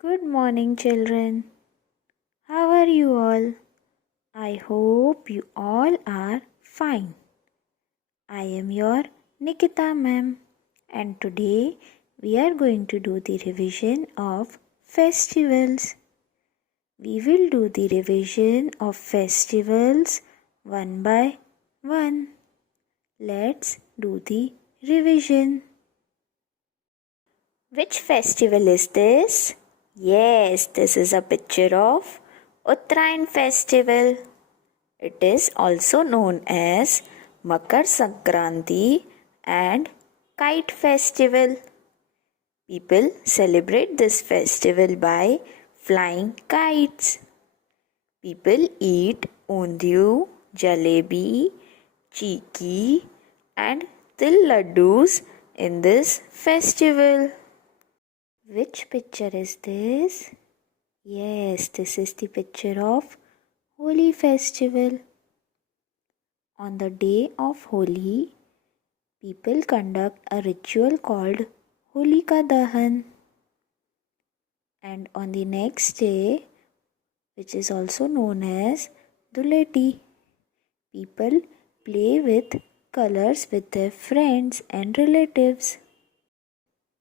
Good morning, children. How are you all? I hope you all are fine. I am your Nikita ma'am, and today we are going to do the revision of festivals. We will do the revision of festivals one by one. Let's do the revision. Which festival is this? Yes, this is a picture of Uttarayan festival. It is also known as Makar Sankranti and Kite Festival. People celebrate this festival by flying kites. People eat undiyu, jalebi, chiki and til laddus in this festival. Which picture is this? Yes, this is the picture of Holi festival. On the day of Holi, people conduct a ritual called Holika Dahan. And on the next day, which is also known as Duleti, people play with colors with their friends and relatives.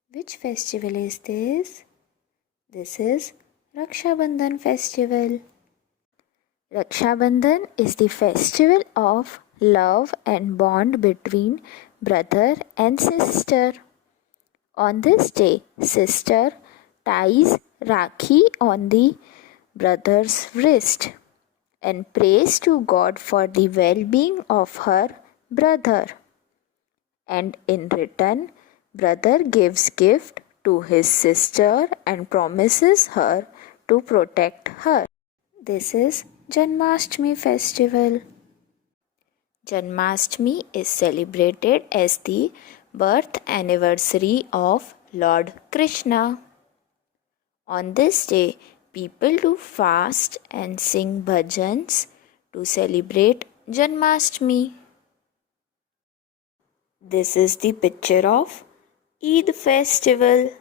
Which festival is this? This is Raksha Bandhan festival. Raksha Bandhan is the festival of love and bond between brother and sister. On this day, sister ties Rakhi on the brother's wrist and prays to God for the well-being of her brother. And in return, brother gives gift to his sister and promises her to protect her. This is Janmashtami festival. Janmashtami is celebrated as the birth anniversary of Lord Krishna. On this day, people do fast and sing bhajans to celebrate Janmashtami. This is the picture of Eid festival.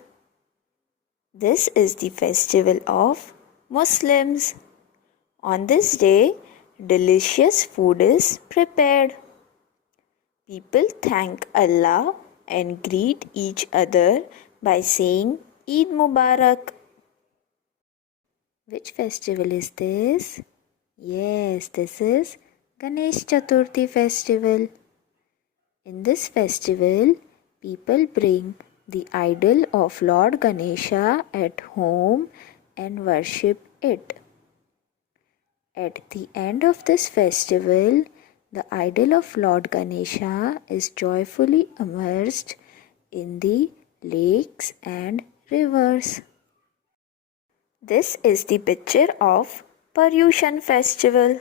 This is the festival of Muslims. On this day, delicious food is prepared. People thank Allah and greet each other by saying Eid Mubarak. Which festival is this? Yes, this is Ganesh Chaturthi festival. In this festival, people bring the idol of Lord Ganesha at home and worship it. At the end of this festival, the idol of Lord Ganesha is joyfully immersed in the lakes and rivers. This is the picture of Paryushan festival.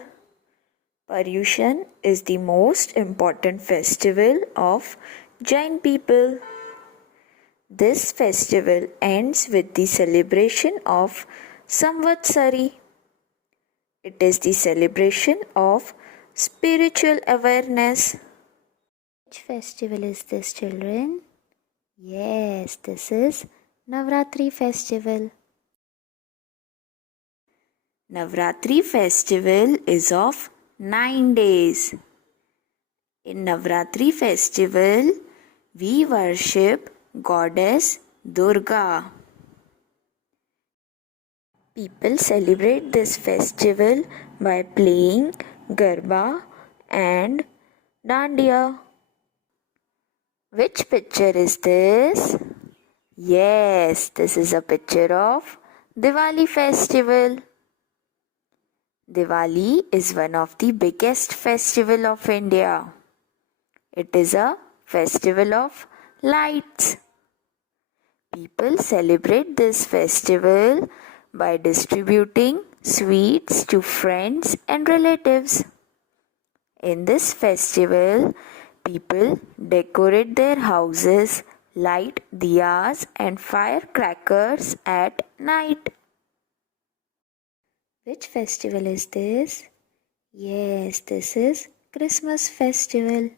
Paryushan is the most important festival of Jain people. This festival ends with the celebration of Samvatsari. It is the celebration of spiritual awareness. Which festival is this, children? Yes, this is Navratri festival. Navratri festival is of 9 days. In Navratri festival, we worship Goddess Durga. People celebrate this festival by playing Garba and Dandiya. Which picture is this? Yes, this is a picture of Diwali festival. Diwali is one of the biggest festival of India. It is a festival of lights. People celebrate this festival by distributing sweets to friends and relatives. In this festival, people decorate their houses, light diyas and firecrackers at night. Which festival is this? Yes, this is Christmas festival.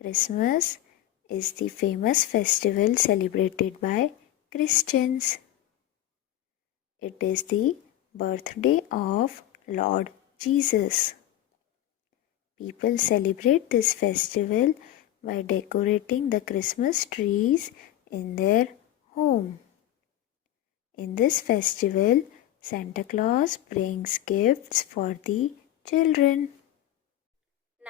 Christmas is the famous festival celebrated by Christians. It is the birthday of Lord Jesus. People celebrate this festival by decorating the Christmas trees in their home. In this festival, Santa Claus brings gifts for the children.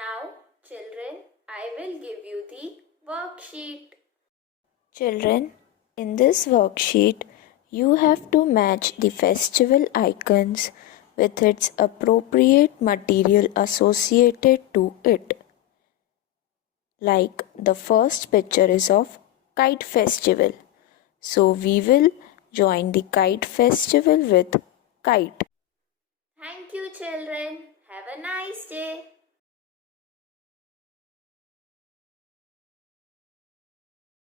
Now, children, I will give you the worksheet. Children, in this worksheet, you have to match the festival icons with its appropriate material associated to it. Like the first picture is of kite festival. So we will join the kite festival with kite. Thank you, children. Have a nice day.